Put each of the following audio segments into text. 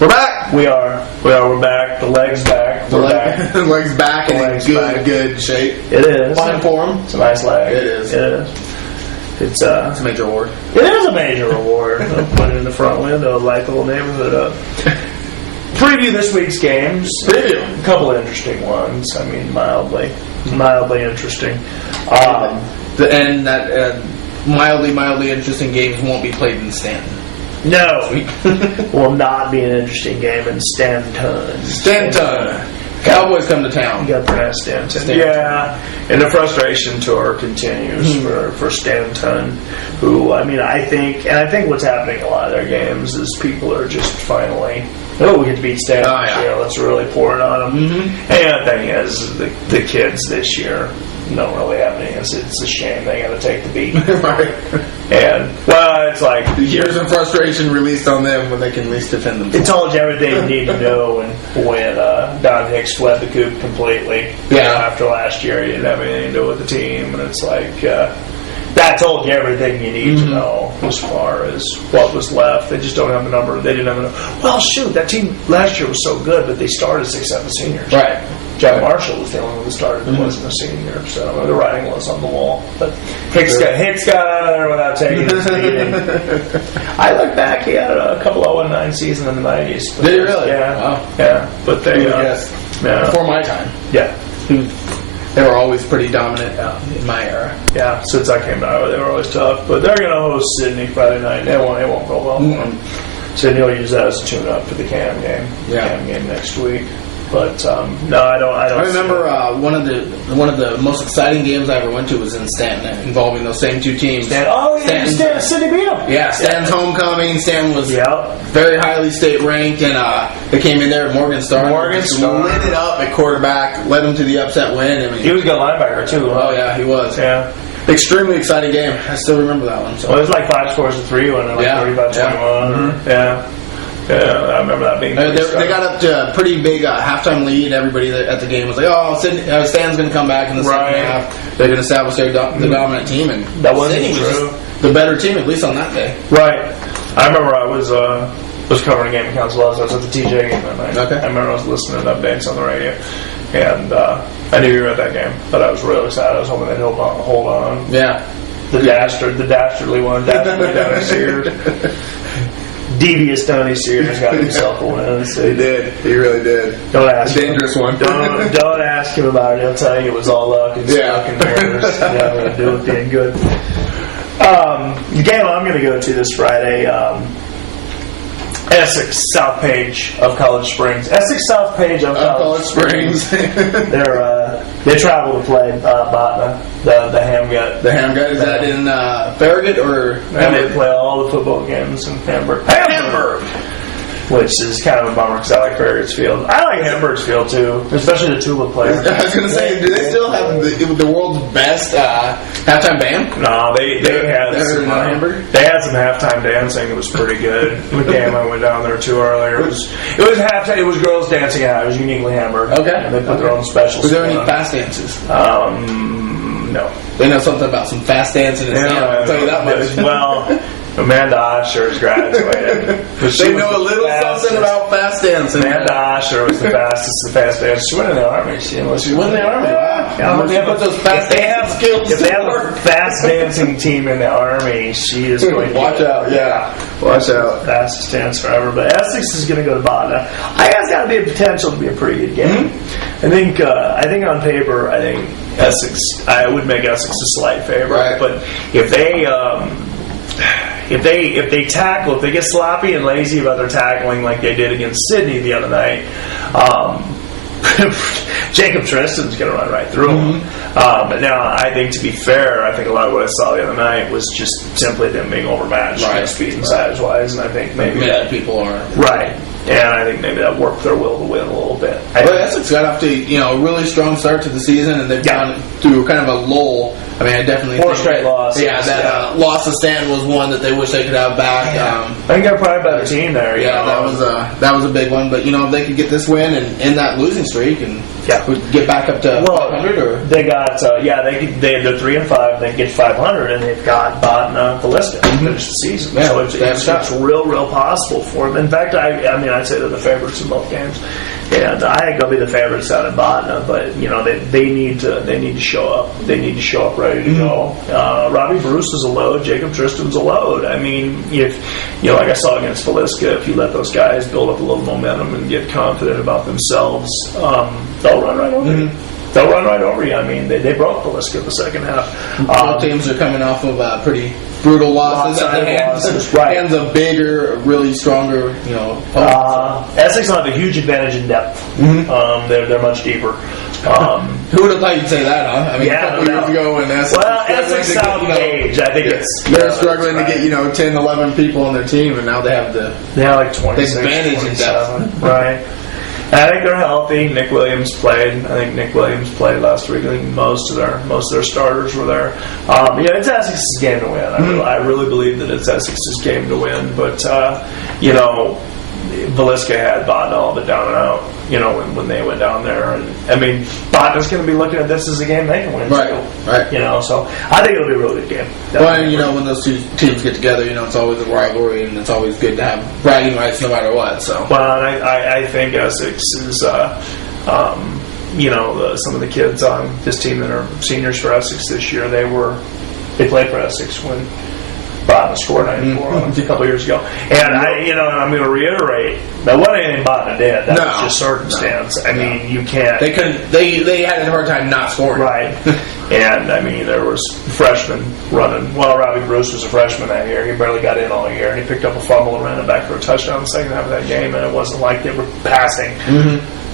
We're back. We're back. The leg's back. The leg's back and in good shape. It is. Fine form. It's a nice leg. It is. It's a major reward. It is a major reward. Put it in the front window, light the little neighborhood up. Preview this week's games. A couple of interesting ones. I mean, mildly interesting. Mildly interesting games won't be played in Stanton. No, will not be an interesting game in Stanton. Cowboys come to town. You got to pronounce Stanton. Yeah, and the frustration tour continues for Stanton. Who, I think what's happening in a lot of their games is people are just finally, we get to beat Stanton this year. Let's really pour it on them. Mm-hmm. And the thing is, the kids this year don't really have any. It's a shame they got to take the beat. Right. And it's like years of frustration released on them when they can at least defend themselves. It told you everything you need to know when Don Hicks fled the coop completely. After last year, he didn't have anything to do with the team, and it's like that told you everything you need to know as far as what was left. They just don't have the number. They didn't have enough. Well, shoot, that team last year was so good, but they started 6-7 seniors. Right. John Marshall was the only one who started that wasn't a senior, so the writing was on the wall. But Hicks got out of there without taking his meeting. I look back, he had a couple 0-9 season in the 90s. Did he really? Yeah. Wow. Yeah. But they, before my time. Yeah. They were always pretty dominant in my era. Yeah, since I came out, they were always tough. But they're going to host Sydney Friday night. It won't go well for them. Sydney will use that as a tune-up for the Cam game. Cam game next week. But no, I don't. I remember one of the most exciting games I ever went to was in Stanton, involving those same two teams. Sydney beat them. Yeah, Stanton's homecoming. Stanton was very highly state ranked, and they came in there. Morgan Starr lit it up at quarterback, led them to the upset win. He was a good linebacker too. Oh yeah, he was. Yeah. Extremely exciting game. I still remember that one. So. Well, it was like 5 scores to 3 when 35-21. Yeah. Yeah, I remember that being. They got up to a pretty big halftime lead. Everybody at the game was like, Stanton's going to come back in the second half. They're going to establish the dominant team, and that wasn't true. The better team, at least on that day. Right. I remember I was covering a game in Council Bluffs. I was at the TJ game that night. Okay. I remember I was listening to updates on the radio, and I knew you were at that game, but I was really excited. I was hoping they'd hold on. Yeah. The dastardly one, Donnie Sears. Devious Donnie Sears got himself a win. So he did. He really did. Don't ask him. Dangerous one. Don't ask him about it. He'll tell you it was all luck and stuck and nerves. Nothing to do with being good. The game I'm going to go to this Friday, Essex South Page of College Springs. Essex South Page of College Springs. They travel to play Botna, the Hamgut. The Hamgut, is that in Farragut or? And they play all the football games in Hamburg. Hamburg! Which is kind of a bummer because I like Farragut's field. I like Hamburg's field too, especially the tuba players. I was going to say, do they still have the world's best halftime band? No, they had some halftime dancing. It was pretty good. The game I went down there too earlier. It was halftime. It was girls dancing out. It was uniquely Hamburg. Okay. And they put their own specials. Was there any fast dances? No. They know something about some fast dancing in Stanton. I'll tell you that much. Well. Amanda Osher has graduated. They know a little something about fast dancing. Amanda Osher was the fast dancer. She went in the Army. She went in the Army. Wow. They put those fast dancing skills. If they have a fast dancing team in the Army, she is going to watch out. Yeah. Watch out. Fastest dance forever. But Essex is going to go to Botna. I think it's got to be a potential to be a pretty good game. Mm-hmm. I think on paper, Essex. I would make Essex a slight favorite. Right. But if they tackle, if they get sloppy and lazy about their tackling like they did against Sydney the other night, Jacob Tristan's going to run right through them. But now, I think to be fair, I think a lot of what I saw the other night was just simply them being overmatched, speed and size wise, and I think maybe that people are right. And I think maybe that worked their will to win a little bit. Essex got off to a really strong start to the season, and they've gone through kind of a lull. I definitely 4 straight losses. Yeah, that loss to Stanton was one that they wish they could have back. think they're probably a better team there. Yeah, that was a big one. But if they could get this win and end that losing streak and get back up to 500, or they got they're 3-5. They get 500, and they've got Botna, Velisca to finish the season. Yeah, So it's real possible for them. In fact, I'd say they're the favorites in both games. And I think they'll be the favorites out of Botna, but they need to show up. They need to show up ready to go. Robbie Bruce is a load. Jacob Tristan's a load. I mean, if like I saw against Velisca, if you let those guys build up a little momentum and get confident about themselves, they'll run right over you. They'll run right over you. I mean, they broke Velisca the second half. Both teams are coming off of pretty brutal losses at the hands of bigger, really stronger, opponents. Essex will have a huge advantage in depth. They're much deeper. Who would have thought you'd say that, huh? I mean, a couple years ago when Essex South Gage, I think they're struggling to get 10, 11 people on their team, and now they have like 26, advantage in depth. Right. I think they're healthy. Nick Williams played. I think Nick Williams played last week. I think most of their starters were there. It's Essex's game to win. I really believe that it's Essex's game to win. But Velisca had Botna all but down and out. When they went down there, and I mean, Botna's going to be looking at this as a game they can win. Right. So I think it'll be a really good game. Definitely. Well, when those two teams get together, it's always a rivalry, and it's always good to have bragging rights no matter what. So. Well, and I think Essex is, some of the kids on this team that are seniors for Essex this year, they played for Essex when Botna scored 94 on them a couple years ago. And I'm going to reiterate that what anything Botna did, that was just circumstance. I mean, you can't. They couldn't. They had a hard time not scoring. Right. And I mean, there was freshmen running. Well, Robbie Bruce was a freshman that year. He barely got in all year, and he picked up a fumble and ran it back for a touchdown in the second half of that game. And it wasn't like they were passing.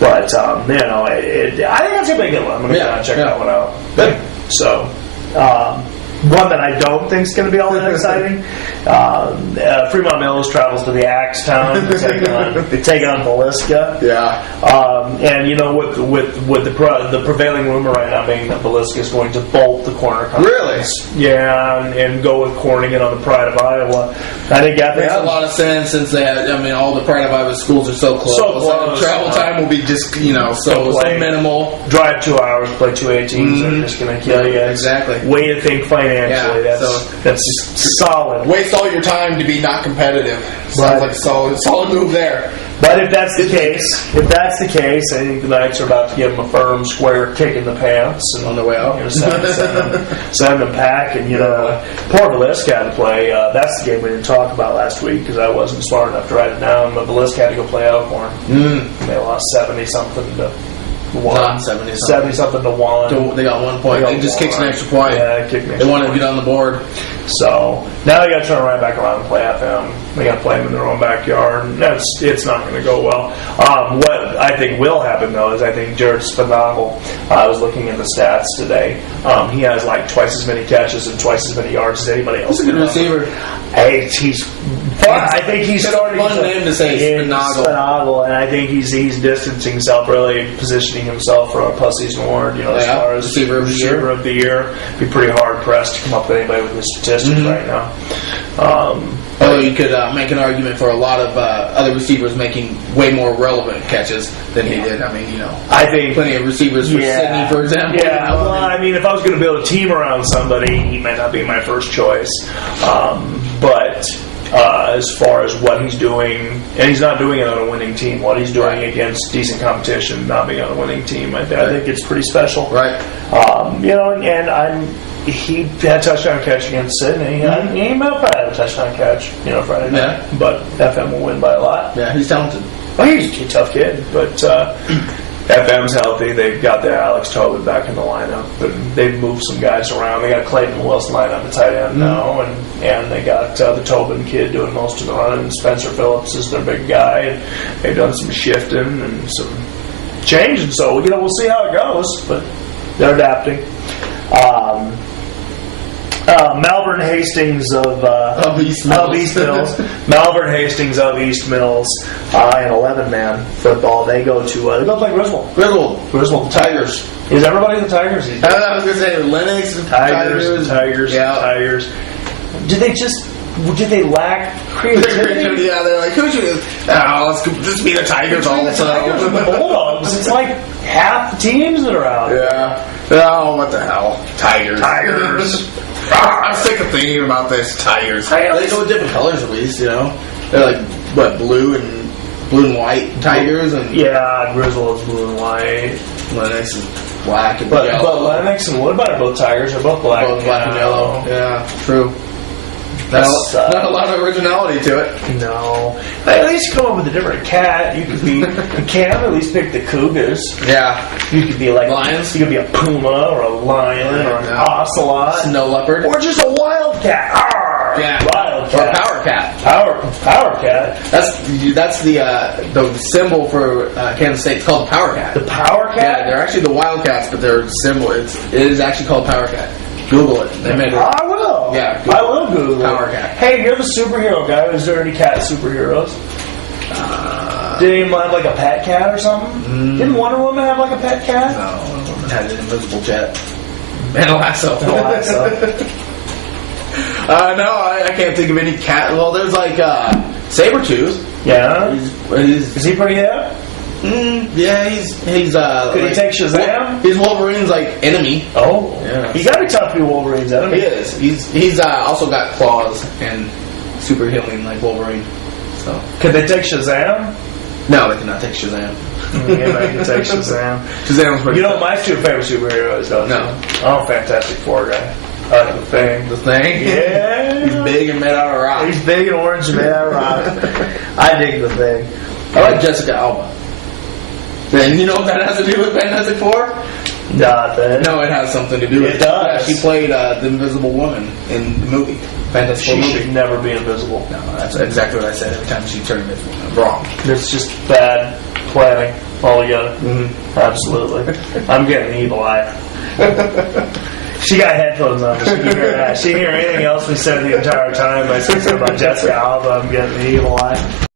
But I think that's a big one. I'm going to check that one out. Good. So. One that I don't think is going to be all that exciting. Fremont Mills travels to the Axe Town to take on Velisca. Yeah. With the prevailing rumor right now being that Velisca is going to bolt the corner conference. Really? Yeah, and go with Corningen on the Pride of Iowa. I think that makes a lot of sense since they had. I mean, all the Pride of Iowa schools are so close. So travel time will be just so minimal. Drive 2 hours, play 2 18s. They're just going to kill you. Exactly. Way to think financially. That's solid. Waste all your time to be not competitive. Sounds like a solid move there. But if that's the case, I think the Knights are about to give them a firm, square kick in the pants and on their way out. Send them packing. Poor Velisca had to play. That's the game we didn't talk about last week because I wasn't smart enough to write it down. But Velisca had to go play Elkhorn. They lost 70-something to 1. 70-something to 1. They got 1 point. They just kicked an extra point. Yeah, they wanted to get on the board. So now they got to turn right back around and play FM. They got to play them in their own backyard. And it's not going to go well. What I think will happen though is I think Jared Spinagle. I was looking at the stats today. He has like twice as many catches and twice as many yards as anybody else. He's a good receiver. I think he's starting. Fun name to say, Spinagle, and I think he's distancing himself, really positioning himself for a postseason award. As far as receiver of the year, be pretty hard pressed to come up with anybody with his statistics right now. Although you could make an argument for a lot of other receivers making way more relevant catches than he did. I mean, I think plenty of receivers for Sydney, for example. Yeah, well, I mean, if I was going to build a team around somebody, he might not be my first choice. But as far as what he's doing, and he's not doing it on a winning team, what he's doing against decent competition, not being on a winning team, I think it's pretty special. Right. He had a touchdown catch against Sydney. He ain't about to have a touchdown catch, Friday night. Yeah. But FM will win by a lot. Yeah, he's talented. Well, he's a tough kid, but FM's healthy. They've got their Alex Tobin back in the lineup, but they've moved some guys around. They got Clayton Wilson lineup at tight end now, and they got the Tobin kid doing most of the running. Spencer Phillips is their big guy, and they've done some shifting and some changing. So we'll see how it goes, but they're adapting. Malvern Hastings of East Mills. Malvern Hastings of East Mills in 11-man football. They go play Griswold. Griswold Tigers. Is everybody the Tigers? I was going to say Lennox, Tigers. Yeah. Tigers. Did they just did they lack creativity? Yeah, they're like, who should? Let's just be the Tigers all the Tigers and the time. Bulldogs. It's like half the teams that are out. Yeah. Oh, what the hell? Tigers. I'm sick of thinking about this. Tigers. They go with different colors at least, you know. They're like what, blue and white Tigers, and Griswold's blue and white. Lennox is black and But yellow. Lennox and Woodbine are both Tigers. They're both black. Both black and yellow. Yeah, true. Not a lot of originality to it. No. At least come up with a different cat. You could be. You can at least pick the Cougars. Yeah. You could be like Lions. You could be a puma or a lion or an ocelot, Snow leopard. or just a wildcat. Arr! Yeah. Wildcat. Or power cat. Power cat. That's the symbol for Kansas State. It's called the Power Cat. The power Yeah, cat. they're actually the Wildcats, but their symbol it is actually called Power Cat. Google it. They made it. I will. Yeah, I will Google Power it. Cat. Hey, you're the superhero guy. Is there any cat superheroes? Did anyone have like a pet cat or something? Didn't Wonder Woman have like a pet cat? No, it had an invisible jet. And a lasso. No, I can't think of any cat. Well, there's like Sabretooth. Yeah. He's Is he pretty hip? yeah, he's Could he take Shazam? He's Wolverine's like enemy. Oh. Yeah. He gotta be tough to be Wolverine's enemy. He is. He's also got claws and super healing like Wolverine. So Could they take Shazam? no, they cannot take Shazam. Yeah, they can take Shazam. Shazam's pretty. You know my two favorite superheroes, don't No. you? I'm a Fantastic Four guy. I like the Thing. The Thing. Yeah. He's big and made out of rock. He's big and orange and made out of rock. I dig the Thing. I like Jessica Alba. And you know what that has to do with Fantastic Four? Nothing. No, it has something to do with It does. She played the Invisible Woman in the movie. Fantastic She Four should movie. never be invisible. No, that's exactly what I said every time she turned invisible. Wrong. It's just bad planning altogether. Mm-hmm. Absolutely. I'm getting the evil eye. She got headphones on. She can hear that. She can hear anything else we said the entire time. I said something about Jessica Alba. I'm getting the evil eye.